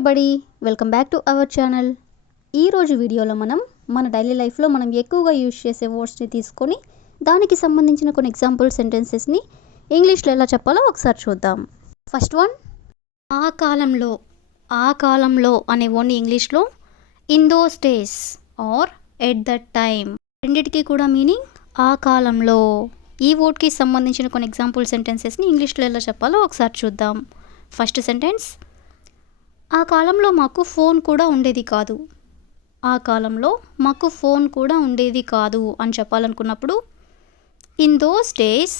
Everybody, welcome back to our channel. ఈరోజు వీడియోలో మన డైలీ లైఫ్లో మనం ఎక్కువగా యూజ్ చేసే వర్డ్స్ని తీసుకొని దానికి సంబంధించిన కొన్ని ఎగ్జాంపుల్ సెంటెన్సెస్ని ఇంగ్లీష్లో ఎలా చెప్పాలో ఒకసారి చూద్దాం. ఫస్ట్ వన్, ఆ కాలంలో. ఆ కాలంలో అనే వర్డ్ని ఇంగ్లీష్లో in those days or at that time, రెండిటికి కూడా మీనింగ్ ఆ కాలంలో. ఈ వర్డ్కి సంబంధించిన కొన్ని ఎగ్జాంపుల్ సెంటెన్సెస్ని ఇంగ్లీష్లో ఎలా చెప్పాలో ఒకసారి చూద్దాం. ఫస్ట్ సెంటెన్స్, ఆ కాలంలో మాకు ఫోన్ కూడా ఉండేది కాదు. ఆ కాలంలో మాకు ఫోన్ కూడా ఉండేది కాదు అని చెప్పాలనుకున్నప్పుడు in those days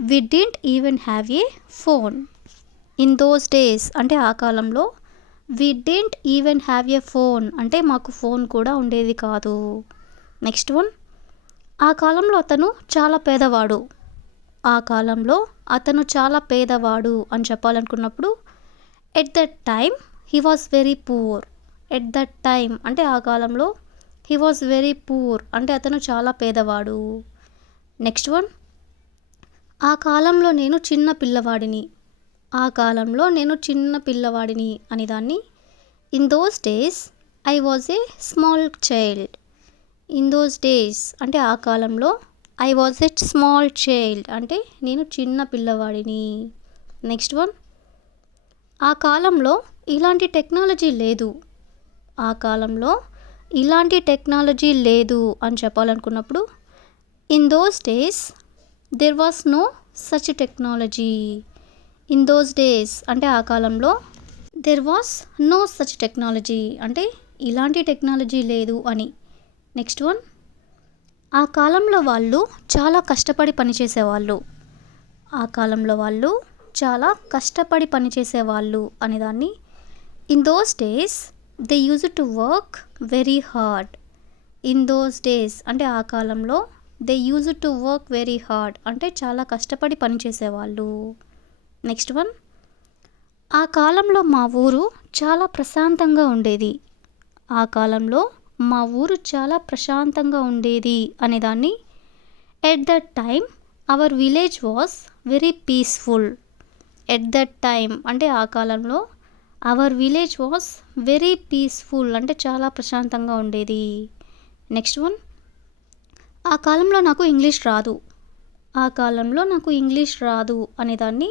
we didn't even have a phone. In those days అంటే ఆ కాలంలో, we didn't even have a phone అంటే మాకు ఫోన్ కూడా ఉండేది కాదు. నెక్స్ట్ వన్, ఆ కాలంలో అతను చాలా పేదవాడు. ఆ కాలంలో అతను చాలా పేదవాడు అని చెప్పాలనుకున్నప్పుడు at that time he was very poor. At that time అంటే ఆ కాలంలో, హీ వాజ్ వెరీ పూర్ అంటే అతను చాలా పేదవాడు. నెక్స్ట్ వన్, ఆ కాలంలో నేను చిన్న పిల్లవాడిని. ఆ కాలంలో నేను చిన్న పిల్లవాడిని అని దాన్ని in those days I was a small child. In those days అంటే ఆ కాలంలో, I was a small child అంటే నేను చిన్న పిల్లవాడిని. నెక్స్ట్ వన్, ఆ కాలంలో ఇలాంటి టెక్నాలజీ లేదు. ఆ కాలంలో ఇలాంటి టెక్నాలజీ లేదు అని చెప్పాలనుకున్నప్పుడు in those days there was no such technology. In those days అంటే ఆ కాలంలో, there was no such technology అంటే ఇలాంటి టెక్నాలజీ లేదు అని. నెక్స్ట్ వన్, ఆ కాలంలో వాళ్ళు చాలా కష్టపడి పనిచేసేవాళ్ళు. ఆ కాలంలో వాళ్ళు చాలా కష్టపడి పనిచేసేవాళ్ళు అనేదాన్ని in those days they use to work very hard. In those days అంటే ఆ కాలంలో, they use to work very hard అంటే చాలా కష్టపడి పనిచేసేవాళ్ళు. నెక్స్ట్ వన్, ఆ కాలంలో మా ఊరు చాలా ప్రశాంతంగా ఉండేది. ఆ కాలంలో మా ఊరు చాలా ప్రశాంతంగా ఉండేది అనేదాన్ని at that time hour village was very peaceful. At that time అంటే ఆ కాలంలో, hour village was very peaceful అంటే చాలా ప్రశాంతంగా ఉండేది. నెక్స్ట్ వన్, ఆ కాలంలో నాకు ఇంగ్లీష్ రాదు. ఆ కాలంలో నాకు ఇంగ్లీష్ రాదు అనేదాన్ని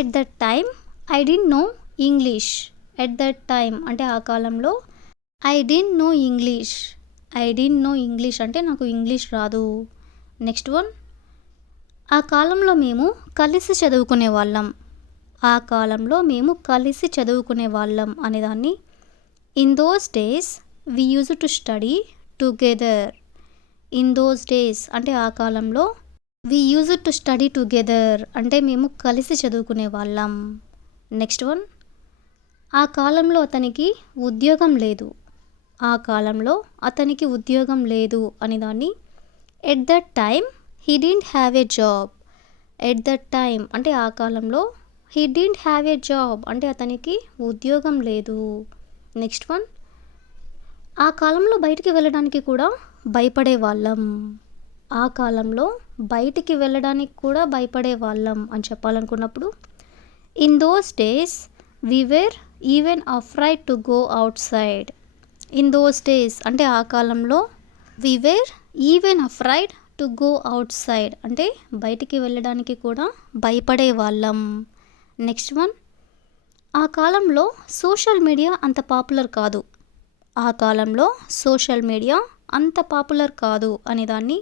at that time I didn't know English. At that time అంటే ఆ కాలంలో, I didn't know English. I didn't know English అంటే నాకు ఇంగ్లీష్ రాదు. నెక్స్ట్ వన్, ఆ కాలంలో మేము కలిసి చదువుకునే వాళ్ళం. ఆ కాలంలో మేము కలిసి చదువుకునే వాళ్ళం అనేదాన్ని in those days we use to study together. In those days అంటే ఆ కాలంలో, we use to study together అంటే మేము కలిసి చదువుకునే వాళ్ళం. నెక్స్ట్ వన్, ఆ కాలంలో అతనికి ఉద్యోగం లేదు. ఆ కాలంలో అతనికి ఉద్యోగం లేదు అనేదాన్ని at that time he didn't have a job. At that time అంటే ఆ కాలంలో, he didn't have a job అంటే అతనికి ఉద్యోగం లేదు. నెక్స్ట్ వన్, ఆ కాలంలో బయటికి వెళ్ళడానికి కూడా భయపడే వాళ్ళం. ఆ కాలంలో బయటికి వెళ్ళడానికి కూడా భయపడే వాళ్ళం అని చెప్పాలనుకున్నప్పుడు in those days we were even afraid to go outside. In those days అంటే ఆ కాలంలో, we were even afraid to go outside అంటే బయటికి వెళ్ళడానికి కూడా భయపడే వాళ్ళం. నెక్స్ట్ వన్, ఆ కాలంలో సోషల్ మీడియా అంత పాపులర్ కాదు. ఆ కాలంలో సోషల్ మీడియా అంత పాపులర్ కాదు అనేదాన్ని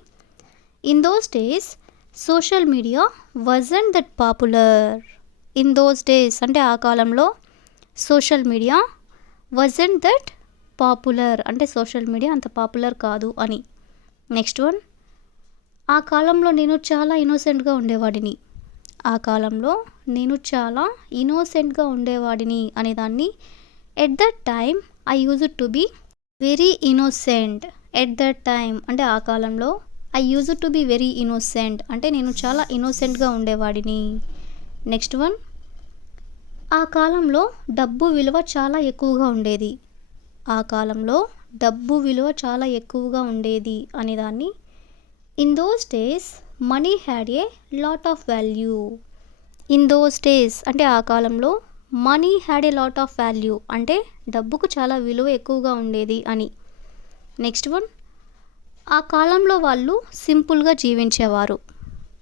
in those days social media wasn't that popular. In those days అంటే ఆ కాలంలో, social media wasn't that popular అంటే సోషల్ మీడియా అంత పాపులర్ కాదు అని. నెక్స్ట్ వన్, ఆ కాలంలో నేను చాలా ఇన్నోసెంట్గా ఉండేవాడిని. ఆ కాలంలో నేను చాలా ఇన్నోసెంట్గా ఉండేవాడిని అనేదాన్ని at that time I use to be very innocent. At that time అంటే ఆ కాలంలో, I use to be very innocent అంటే నేను చాలా ఇన్నోసెంట్గా ఉండేవాడిని. నెక్స్ట్ వన్, ఆ కాలంలో డబ్బు విలువ చాలా ఎక్కువగా ఉండేది. ఆ కాలంలో డబ్బు విలువ చాలా ఎక్కువగా ఉండేది అనేదాన్ని in those days money had a lot of value. In those days అంటే ఆ కాలంలో money had a lot of value అంటే డబ్బుకు చాలా విలువ ఎక్కువగా ఉండేది అని. నెక్స్ట్ వన్, ఆ కాలంలో వాళ్ళు సింపుల్గా జీవించేవారు.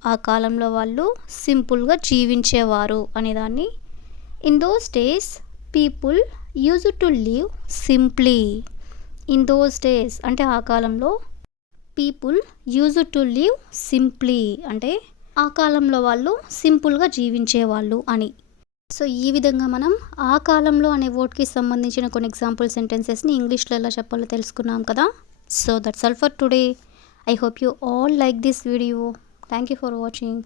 ఆ కాలంలో వాళ్ళు సింపుల్గా జీవించేవారు అనేదాన్ని in those days people use to live simply. In those days అంటే ఆ కాలంలో, people use to live simply అంటే ఆ కాలంలో వాళ్ళు సింపుల్గా జీవించేవాళ్ళు అని. సో ఈ విధంగా మనం ఆ కాలంలో అనే వర్డ్కి సంబంధించిన కొన్ని ఎగ్జాంపుల్ సెంటెన్సెస్ని ఇంగ్లీష్లో ఎలా చెప్పాలో తెలుసుకున్నాం కదా. So that's all for today. I hope you all like this video. Thank you for watching.